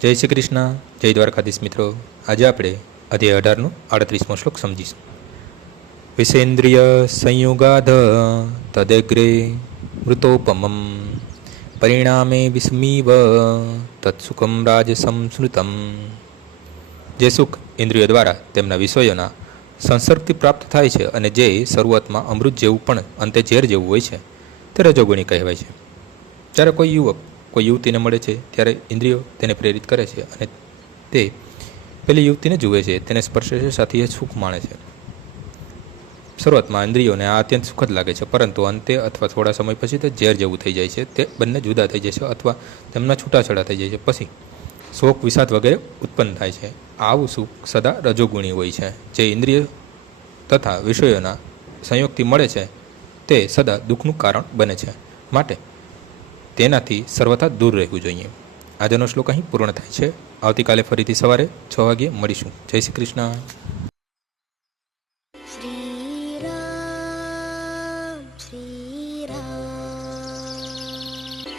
જય શ્રી કૃષ્ણ, જય દ્વારકાધીશ મિત્રો. આજે આપણે અધ્યાય 18નો 38મો શ્લોક સમજીશું. વિષેન્દ્રિય સંયોગાધ તદગ્રે મૃતોપમમ પરિણામે વિસ્મીવ તત્સુખમ રાજસમ સ્મૃતમ. જે સુખ ઇન્દ્રિયો દ્વારા તેમના વિષયોના સંસર્ગથી પ્રાપ્ત થાય છે અને જે શરૂઆતમાં અમૃત જેવું પણ અંતે ઝેર જેવું હોય છે તે રજોગુણી કહેવાય છે. જ્યારે કોઈ યુવક કોઈ યુવતીને મળે છે ત્યારે ઇન્દ્રિયો તેને પ્રેરિત કરે છે અને તે પેલી યુવતીને જુએ છે, તેને સ્પર્શે છે, સાથે એ સુખ માણે છે. શરૂઆતમાં ઇન્દ્રિયોને આ અત્યંત સુખદ લાગે છે, પરંતુ અંતે અથવા થોડા સમય પછી તે ઝેર જેવું થઈ જાય છે. તે બંને જુદા થઈ જાય છે અથવા તેમના છૂટાછેડા થઈ જાય છે. પછી શોક, વિષાદ વગેરે ઉત્પન્ન થાય છે. આવું સુખ સદા રજોગુણી હોય છે. જે ઇન્દ્રિય તથા વિષયોના સંયોગથી મળે છે તે સદા દુઃખનું કારણ બને છે. માટે તેનાથી સર્વથા દૂર રહેવું જોઈએ. આજનો શ્લોક અહીં પૂર્ણ થાય છે. આવતીકાલે ફરીથી સવારે 6 વાગ્યે મળીશું. જય શ્રી કૃષ્ણ.